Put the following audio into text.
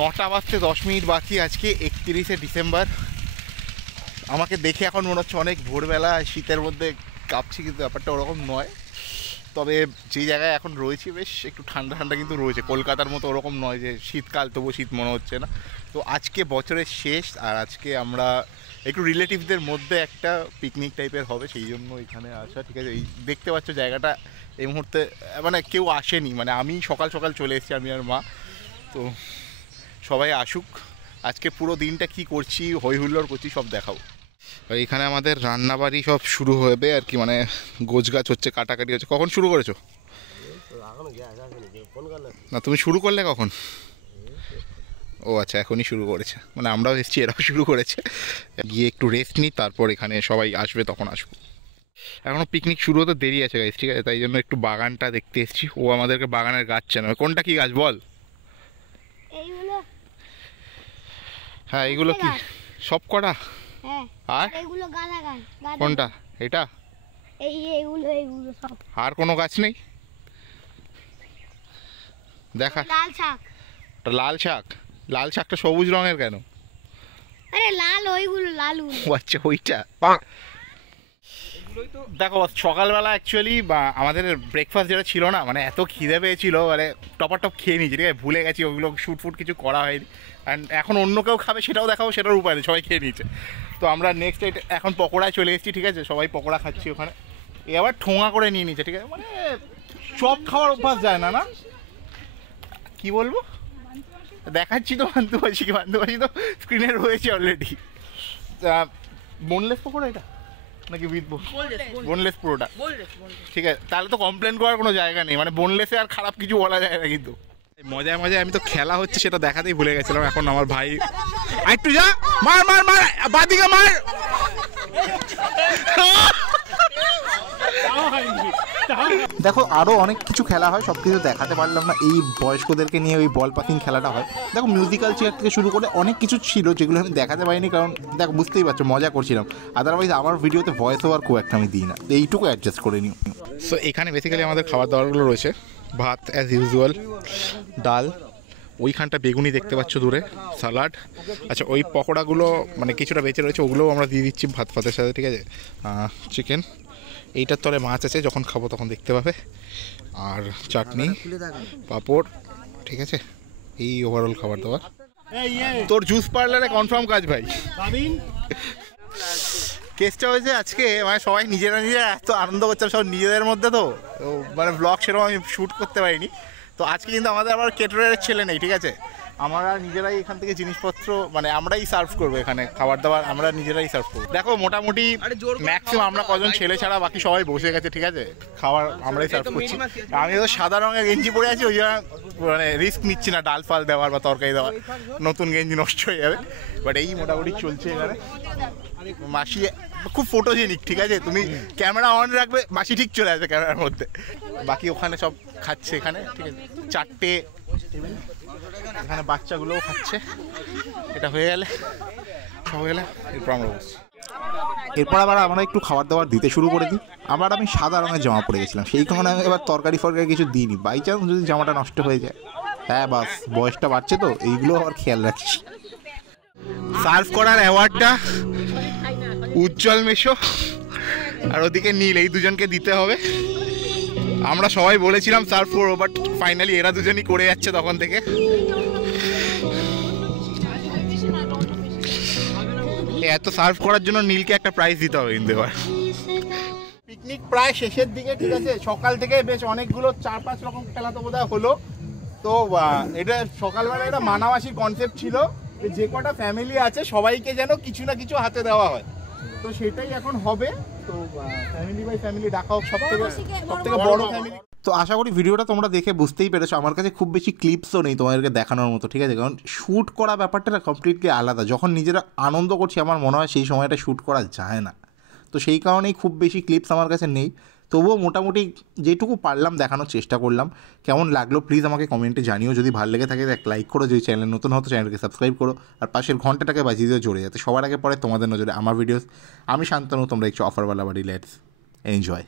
9টা বাজতে 10 মিনিট বাকি। আজকে 31শে ডিসেম্বর। আমাকে দেখে এখন মনে হচ্ছে অনেক ভোরবেলা, শীতের মধ্যে কাঁপছি, কিন্তু ব্যাপারটা ওরকম নয়। তবে যে জায়গায় এখন রয়েছি বেশ একটু ঠান্ডা ঠান্ডা কিন্তু রয়েছে, কলকাতার মতো ওরকম নয় যে শীতকাল তবু শীত মনে হচ্ছে না। তো আজকে বছরের শেষ, আর আজকে আমরা একটু রিলেটিভদের মধ্যে একটা পিকনিক টাইপের হবে, সেই জন্য এখানে আসা। ঠিক আছে, এই দেখতে পাচ্ছ জায়গাটা এই মুহূর্তে মানে কেউ আসেনি, মানে আমি সকাল সকাল চলে এসেছি, আমি আর মা। তো সবাই আসুক, আজকে পুরো দিনটা কি করছি, হই হুল্লোড় করছি সব দেখাবো। আর এখানে আমাদের রান্নাবাড়ি সব শুরু হবে আর কি, মানে গোছগাছ হচ্ছে, কাটাকাটি হচ্ছে। কখন শুরু করেছো? না, তুমি শুরু করলে কখন? ও আচ্ছা, এখনই শুরু করেছে, মানে আমরাও এসেছি, এরাও শুরু করেছে। গিয়ে একটু রেস্ট নিই, তারপর এখানে সবাই আসবে তখন আসবো। এখনও পিকনিক শুরু হতে দেরি আছে গাইস, ঠিক আছে, তাই জন্য একটু বাগানটা দেখতে এসেছি। ও আমাদেরকে বাগানের গাছ চেনাবে। কোনটা কি গাছ বল? হ্যাঁ, এগুলো কি সব কটা? আর কোনটা? এটা? আর কোনো গাছ নেই দেখা? লাল শাক। লাল শাকটা সবুজ রঙের কেন? আরে লাল ওইগুলো, লাল। আচ্ছা, ওইটা। দেখো সকালবেলা অ্যাকচুয়ালি আমাদের ব্রেকফাস্ট যেটা ছিল না, মানে এত খিদে পেয়েছিল, মানে টপাটপ খেয়ে নিয়েছি, ঠিক আছে, ভুলে গেছি ওগুলো শ্যুট ফুট কিছু করা হয়নি। অ্যান্ড এখন অন্য কেউ খাবে সেটাও দেখাবো, সেটার উপায় নেই, সবাই খেয়ে নিয়েছে। তো আমরা নেক্সট এখন পকোড়ায় চলে এসেছি, ঠিক আছে, সবাই পকোড়া খাচ্ছি ওখানে। এ আবার ঠোঙা করে নিয়ে নিচ্ছে, ঠিক আছে, মানে সব খাওয়ার অভ্যাস যায় না, না কি বলবো, দেখাচ্ছি তো বান্ধবাসী তো স্ক্রিনে রয়েছে অলরেডি। বোনলেস পকোড়া এটা নাকি উইথ বোনলেস পুরোটা? ঠিক আছে, তাহলে তো কমপ্লেন করার কোনো জায়গা নেই, মানে বোনলেসে আর খারাপ কিছু বলা যায় না। কিন্তু মজায় মজায় আমি তো খেলা হচ্ছে সেটা দেখাতেই ভুলে গেছিলাম। এখন আমার ভাই একটু যা, মার মার মার, বাদিকে মার। দেখো আরও অনেক কিছু খেলা হয়, সব কিছু দেখাতে পারলাম না। এই বয়স্কদেরকে নিয়ে ওই বল পাকিং খেলাটা হয়। দেখো মিউজিক্যাল চেয়ার থেকে শুরু করে অনেক কিছু ছিল যেগুলো আমি দেখাতে পারিনি, কারণ দেখো বুঝতেই পারছো মজা করছিলাম। আদারওয়াইজ আমার ভিডিওতে ভয়েস ওভার খুব একটা আমি দিই না, এইটুকু অ্যাডজাস্ট করে নিও। সো এখানে বেসিক্যালি আমাদের খাবার দাবারগুলো রয়েছে। ভাত অ্যাজ ইউজুয়াল, ডাল, ওইখানটা বেগুনি দেখতে পাচ্ছ দূরে, স্যালাড। আচ্ছা, ওই পকোড়াগুলো মানে কিছুটা বেঁচে রয়েছে, ওগুলোও আমরা দিয়ে দিচ্ছি ভাত ফাতের সাথে, ঠিক আছে। চিকেন, এইটার তলে মাছ আছে, যখন খাবো তখন দেখতে পাবে। আর চাটনি, পাঁপড়, ঠিক আছে, এই ওভারঅল খাবার দাবার। তোর জুস পার্লারে কনফার্ম কাজ ভাই। কেসটা হয়েছে আজকে, মানে সবাই নিজেরা এত আনন্দ করছে, সব নিজেদের মধ্যে, তো মানে ব্লগ সেরকম আমি শ্যুট করতে পারিনি। তো আজকে কিন্তু আমাদের আবার কেটারারের ছেলে নেই, ঠিক আছে, আমরা নিজেরাই এখান থেকে জিনিসপত্র মানে আমরাই সার্ভ করবো, এখানে খাবার দাবার আমরা নিজেরাই সার্ভ করবো। দেখো মোটামুটি ম্যাক্সিমাম আমরা কজন ছেলে ছাড়া বাকি সবাই বসে গেছে, ঠিক আছে, খাবার আমরাই সার্ভ করছি। আমি তো সাদা রঙের গেঞ্জি পরে আছি, ওই জন্য মানে রিস্ক নিচ্ছি না ডাল ফাল দেওয়ার বা তরকারি দেওয়ার, নতুন গেঞ্জি নষ্ট হয়ে যাবে। বাট এই মোটামুটি চলছে এখানে। মাসি খুব ফটোজেনিক, ঠিক আছে, তুমি ক্যামেরা অন রাখবে মাসি ঠিক চলে আসবে ক্যামেরার মধ্যে। বাকি ওখানে সব খাচ্ছে এখানে, ঠিক আছে, 4টে এখানে বাচ্চাগুলোও খাচ্ছে। এটা হয়ে গেলে সব হয়ে গেলে এরপর আমরা বসছি। এরপর আবার আমরা একটু খাবার দাবার দিতে শুরু করে দিই। আমি সাদা রঙের জামা পরে গেছিলাম, সেই কারণে আমি এবার তরকারি ফরকারি কিছু দিইনি, বাই চান্স যদি জামাটা নষ্ট হয়ে যায়। হ্যাঁ বাস, বয়সটা বাড়ছে তো এইগুলো আবার খেয়াল রাখছি। সার্ভ করার অ্যাওয়ার্ডটা উজ্জ্বল মেশো আর ওদিকে নীল, এই দুজনকে দিতে হবে। আমরা সবাই বলেছিলাম সার্ভ করবো, বাট ফাইনালি এরা দুজনই করে যাচ্ছে তখন থেকে। এত সার্ভ করার জন্য নীলকে একটা প্রাইজ দিতে হবে কিন্তু এবার। পিকনিক প্রায় শেষের দিকে, ঠিক আছে, সকাল থেকে বেশ অনেকগুলো 4-5 রকম খেলা তো বোধহয় হলো। তো এটা সকালবেলা একটা মানাবাসীর কনসেপ্ট ছিল যে কটা ফ্যামিলি আছে সবাইকে যেন কিছু না কিছু হাতে দেওয়া হয়, তো সেটাই এখন হবে। তো ফ্যামিলি বাই ফ্যামিলি ডাকা হোক, সব থেকে বড় ফ্যামিলি। তো আশা করি ভিডিওটা তোমরা দেখে বুঝতেই পেরেছো। আমার কাছে খুব বেশি ক্লিপসও নেই তোমাদেরকে দেখানোর মতো, ঠিক আছে, কারণ শ্যুট করা ব্যাপারটা না কমপ্লিটলি আলাদা। যখন নিজেরা আনন্দ করছি আমার মনে হয় সেই সময়টা শ্যুট করা যায় না, তো সেই কারণেই খুব বেশি ক্লিপস আমার কাছে নেই। তবুও মোটামুটি যেটুকু পারলাম দেখানোর চেষ্টা করলাম। কেমন লাগলো প্লিজ আমাকে কমেন্টে জানিও। যদি ভালো লেগে থাকে এক লাইক করো, যদি চ্যানেল নতুন হতো চ্যানেলকে সাবস্ক্রাইব করো, আর পাশের ঘন্টাটাকে বাজিয়ে দিয়ে জোরে যাতে সবার আগে পরে তোমাদের নজরে আমার ভিডিওস। আমি শান্তনু, তোমরা একটু অফারওয়ালা বা রিলেটস এনজয়।